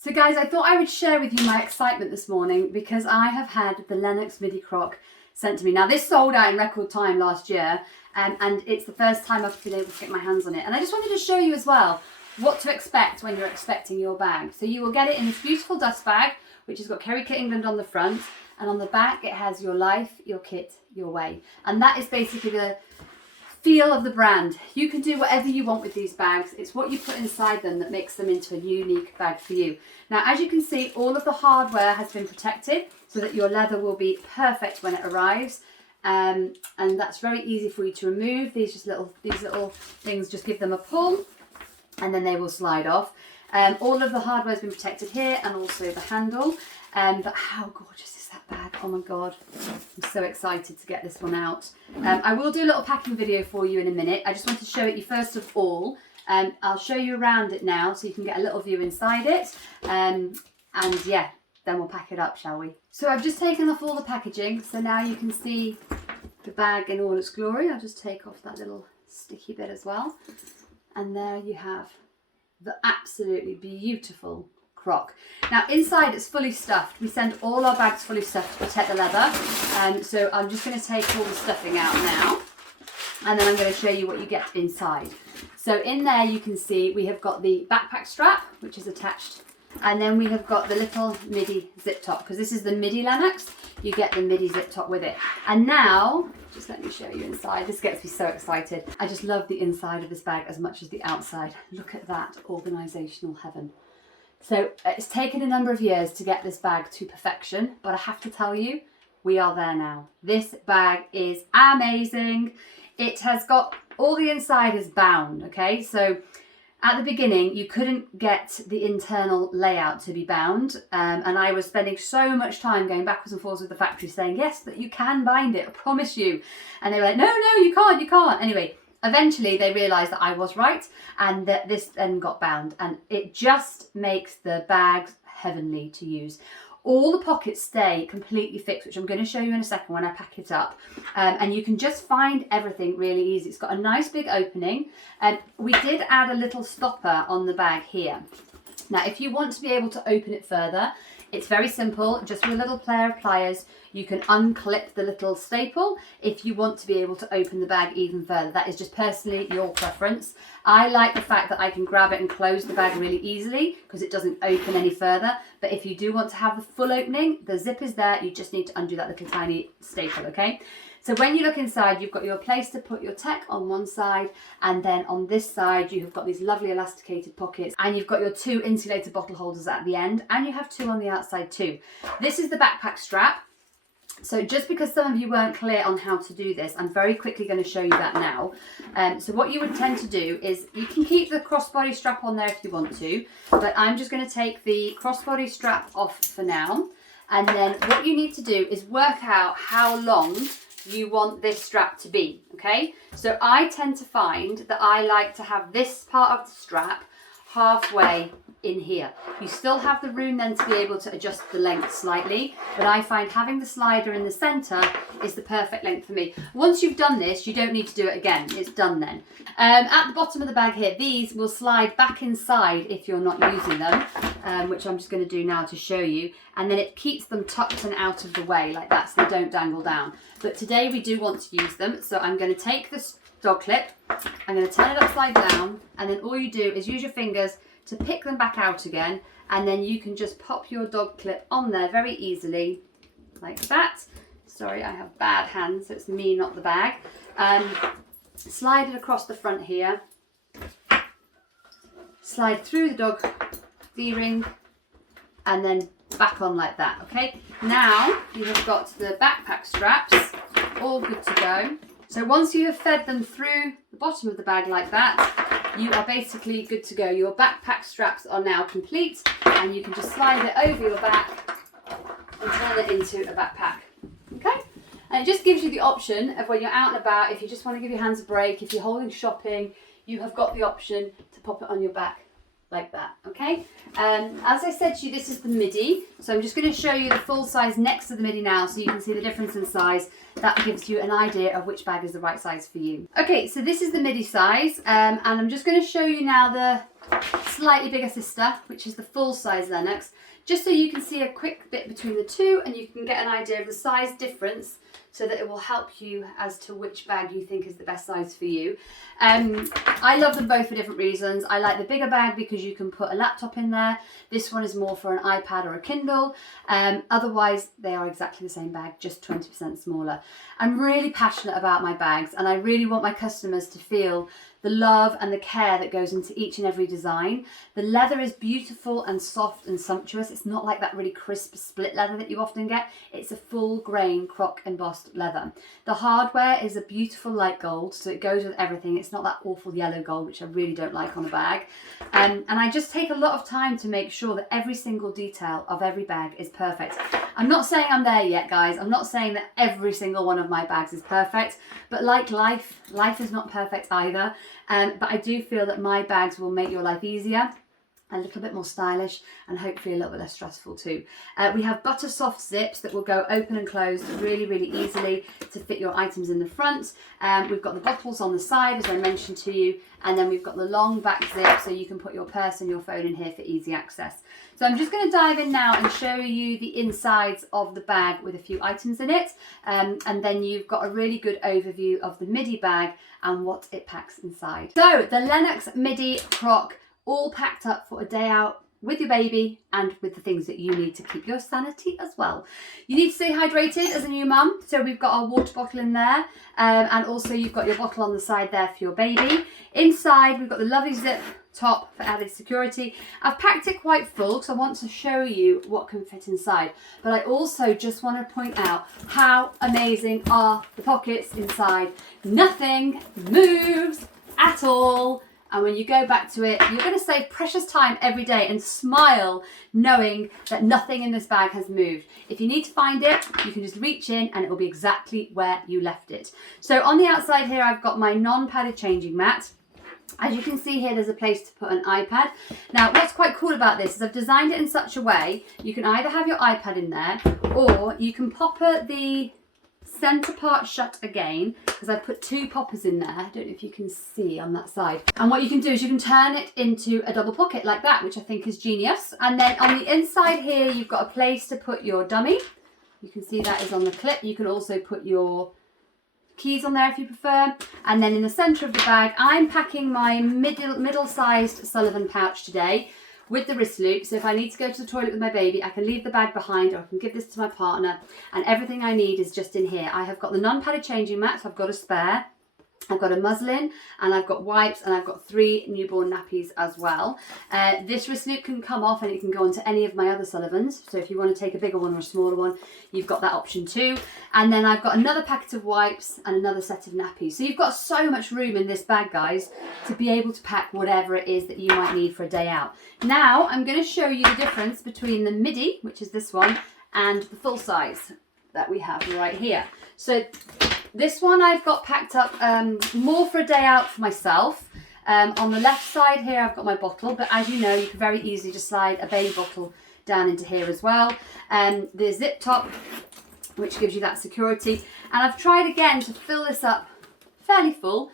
So guys, I thought I would share with you my excitement this morning because I have had the Lennox Midi crock sent to me. Now this sold out in record time last year and it's the first time I've been able to get my hands on it. And I just wanted to show you as well what to expect when you're expecting your bag. So you will get it in this beautiful dust bag, which has got KeriKitEngland on the front, and on the back it has your life, your kit, your way. And that is basically the feel of the brand. You can do whatever you want with these bags. It's what you put inside them that makes them into a unique bag for you. Now, as you can see, all of the hardware has been protected so that your leather will be perfect when it arrives. And that's very easy for you to remove. These little things, just give them a pull and then they will slide off. All of the hardware has been protected here and also the handle. But how gorgeous is that bag? Oh my God, I'm so excited to get this one out. I will do a little packing video for you in a minute. I just want to show it you first of all. I'll show you around it now so you can get a little view inside it. And yeah, then we'll pack it up, shall we? So I've just taken off all the packaging, so now you can see the bag in all its glory. I'll just take off that little sticky bit as well. And there you have the absolutely beautiful crock. Now inside it's fully stuffed. We send all our bags fully stuffed to protect the leather. So I'm just going to take all the stuffing out now, and then I'm going to show you what you get inside. So in there you can see we have got the backpack strap, which is attached, and then we have got the little Midi zip top, because this is the Midi Lennox. You get the Midi zip top with it. And now, just let me show you inside. This gets me so excited. I just love the inside of this bag as much as the outside. Look at that organisational heaven. So it's taken a number of years to get this bag to perfection, but I have to tell you, we are there now. This bag is amazing. It has got, all the inside is bound, okay? So at the beginning, you couldn't get the internal layout to be bound. And I was spending so much time going backwards and forwards with the factory saying, yes, that you can bind it, I promise you. And they were like, no, you can't. Anyway, eventually they realised that I was right and that this then got bound, and it just makes the bags heavenly to use. All the pockets stay completely fixed, which I'm going to show you in a second when I pack it up. And you can just find everything really easy. It's got a nice big opening. And we did add a little stopper on the bag here. Now, if you want to be able to open it further, it's very simple. Just with a little pair of pliers, you can unclip the little staple if you want to be able to open the bag even further. That is just personally your preference. I like the fact that I can grab it and close the bag really easily because it doesn't open any further. But if you do want to have the full opening, the zip is there. You just need to undo that little tiny staple, okay? So when you look inside, you've got your place to put your tech on one side, and then on this side you have got these lovely elasticated pockets, and you've got your two insulated bottle holders at the end, and you have two on the outside too. This is the backpack strap. So just because some of you weren't clear on how to do this, I'm very quickly going to show you that now. So what you would tend to do is you can keep the crossbody strap on there if you want to, but I'm just going to take the crossbody strap off for now. And then what you need to do is work out how long you want this strap to be, okay? So I tend to find that I like to have this part of the strap halfway in here. You still have the room then to be able to adjust the length slightly, but I find having the slider in the center is the perfect length for me. Once you've done this, you don't need to do it again. It's done then. At the bottom of the bag here, these will slide back inside if you're not using them, which I'm just going to do now to show you, and then it keeps them tucked and out of the way like that so they don't dangle down. But today we do want to use them, so I'm going to take this dog clip, I'm going to turn it upside down, and then all you do is use your fingers to pick them back out again, and then you can just pop your dog clip on there very easily like that. Sorry, I have bad hands, so it's me, not the bag. Slide it across the front here, slide through the dog D-ring, and then back on like that, okay? Now you have got the backpack straps all good to go. So once you have fed them through the bottom of the bag like that, you are basically good to go. Your backpack straps are now complete, and you can just slide it over your back and turn it into a backpack, okay? And it just gives you the option of when you're out and about, if you just want to give your hands a break, if you're holding shopping, you have got the option to pop it on your back like that, okay? As I said to you, this is the Midi, so I'm just going to show you the full size next to the Midi now so you can see the difference in size. That gives you an idea of which bag is the right size for you. Okay, so this is the Midi size, and I'm just going to show you now the slightly bigger sister, which is the full size Lennox, just so you can see a quick bit between the two and you can get an idea of the size difference, so that it will help you as to which bag you think is the best size for you. I love them both for different reasons. I like the bigger bag because you can put a laptop in there. This one is more for an iPad or a Kindle. Otherwise, they are exactly the same bag, just 20% smaller. I'm really passionate about my bags, and I really want my customers to feel the love and the care that goes into each and every design. The leather is beautiful and soft and sumptuous. It's not like that really crisp split leather that you often get. It's a full grain croc embossed leather. The hardware is a beautiful light gold, so it goes with everything. It's not that awful yellow gold, which I really don't like on a bag. And I just take a lot of time to make sure that every single detail of every bag is perfect. I'm not saying I'm there yet, guys. I'm not saying that every single one of my bags is perfect, but like life is not perfect either. But I do feel that my bags will make your life easier, a little bit more stylish, and hopefully a little bit less stressful too. We have butter soft zips that will go open and close really, really easily to fit your items in the front. We've got the bottles on the side, as I mentioned to you, and then we've got the long back zip so you can put your purse and your phone in here for easy access. So I'm just going to dive in now and show you the insides of the bag with a few items in it, and then you've got a really good overview of the Midi bag and what it packs inside. So the Lennox Midi Croc, all packed up for a day out with your baby and with the things that you need to keep your sanity as well. You need to stay hydrated as a new mum, so we've got our water bottle in there, and also you've got your bottle on the side there for your baby. Inside we've got the lovely zip top for added security. I've packed it quite full because I want to show you what can fit inside, but I also just want to point out how amazing are the pockets inside. Nothing moves at all. And when you go back to it, you're going to save precious time every day and smile knowing that nothing in this bag has moved. If you need to find it, you can just reach in and it will be exactly where you left it. So on the outside here, I've got my non-padded changing mat. As you can see here, there's a place to put an iPad. Now, what's quite cool about this is I've designed it in such a way, you can either have your iPad in there, or you can popper the centre part shut again, because I put two poppers in there. I don't know if you can see on that side. And what you can do is you can turn it into a double pocket like that, which I think is genius. And then on the inside here, you've got a place to put your dummy. You can see that is on the clip. You can also put your keys on there if you prefer. And then in the centre of the bag, I'm packing my middle-sized Sullivan pouch today with the wrist loop, so if I need to go to the toilet with my baby, I can leave the bag behind, or I can give this to my partner, and everything I need is just in here. I have got the non-padded changing mat, so I've got a spare. I've got a muslin, and I've got wipes, and I've got 3 newborn nappies as well. This wrist loop can come off and it can go onto any of my other Sullivans, so if you want to take a bigger one or a smaller one, you've got that option too. And then I've got another packet of wipes and another set of nappies. So you've got so much room in this bag, guys, to be able to pack whatever it is that you might need for a day out. Now, I'm going to show you the difference between the Midi, which is this one, and the full size that we have right here. So this one I've got packed up more for a day out for myself. On the left side here I've got my bottle, but as you know, you can very easily just slide a baby bottle down into here as well. The zip top, which gives you that security. And I've tried again to fill this up fairly full.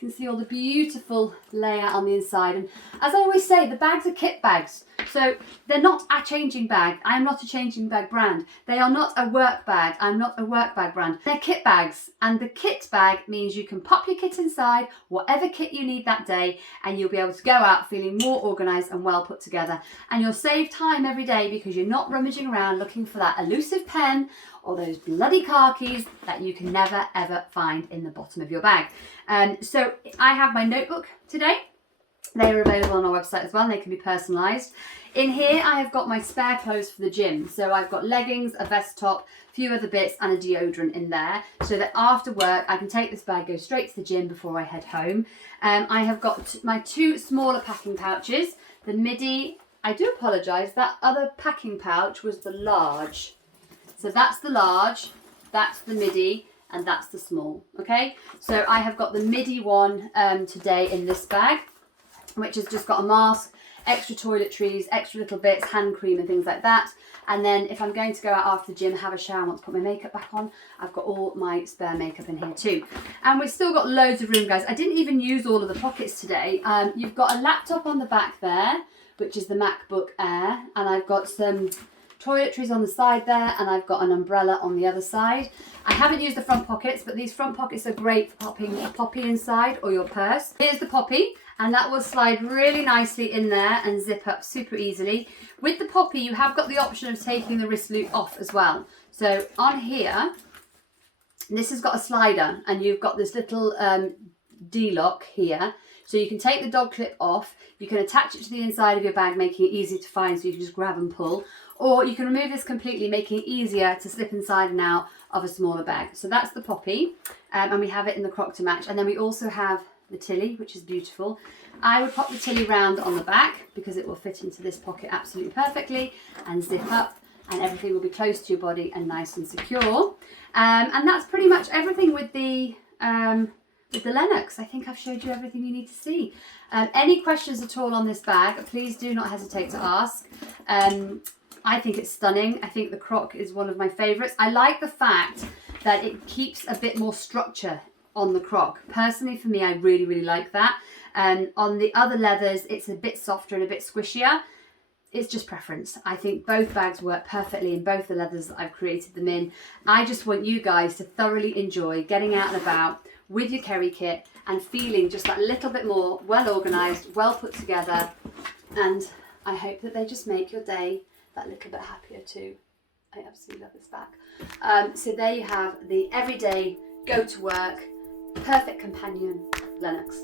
You can see all the beautiful layout on the inside. And as I always say, the bags are kit bags. So they're not a changing bag. I am not a changing bag brand. They are not a work bag. I'm not a work bag brand. They're kit bags. And the kit bag means you can pop your kit inside, whatever kit you need that day, and you'll be able to go out feeling more organised and well put together. And you'll save time every day because you're not rummaging around looking for that elusive pen or those bloody car keys that you can never ever find in the bottom of your bag. So I have my notebook today. They are available on our website as well, and they can be personalised. In here, I have got my spare clothes for the gym. So I've got leggings, a vest top, a few other bits, and a deodorant in there, so that after work, I can take this bag, go straight to the gym before I head home. I have got my 2 smaller packing pouches. The Midi, I do apologise, that other packing pouch was the large. So that's the large, that's the Midi, and that's the small, okay? So I have got the Midi one today in this bag, which has just got a mask, extra toiletries, extra little bits, hand cream and things like that. And then if I'm going to go out after the gym, have a shower and want to put my makeup back on, I've got all my spare makeup in here too. And we've still got loads of room, guys. I didn't even use all of the pockets today. You've got a laptop on the back there, which is the MacBook Air, and I've got some toiletries on the side there, and I've got an umbrella on the other side. I haven't used the front pockets, but these front pockets are great for popping a poppy inside or your purse. Here's the poppy, and that will slide really nicely in there and zip up super easily. With the poppy, you have got the option of taking the wrist loop off as well. So on here, this has got a slider, and you've got this little D-lock here. So you can take the dog clip off, you can attach it to the inside of your bag, making it easy to find so you can just grab and pull. Or you can remove this completely, making it easier to slip inside and out of a smaller bag. So that's the poppy, and we have it in the croc to match. And then we also have the tilly, which is beautiful. I would pop the tilly round on the back because it will fit into this pocket absolutely perfectly and zip up, and everything will be close to your body and nice and secure. And that's pretty much everything with the Lennox. I think I've showed you everything you need to see. Any questions at all on this bag, please do not hesitate to ask. I think it's stunning. I think the croc is one of my favourites. I like the fact that it keeps a bit more structure on the croc. Personally, for me, I really, really like that. On the other leathers, it's a bit softer and a bit squishier. It's just preference. I think both bags work perfectly in both the leathers that I've created them in. I just want you guys to thoroughly enjoy getting out and about with your KeriKit and feeling just that little bit more well organised, well put together. And I hope that they just make your day that little bit happier too. I absolutely love this bag. So there you have the everyday go to work perfect companion Lennox.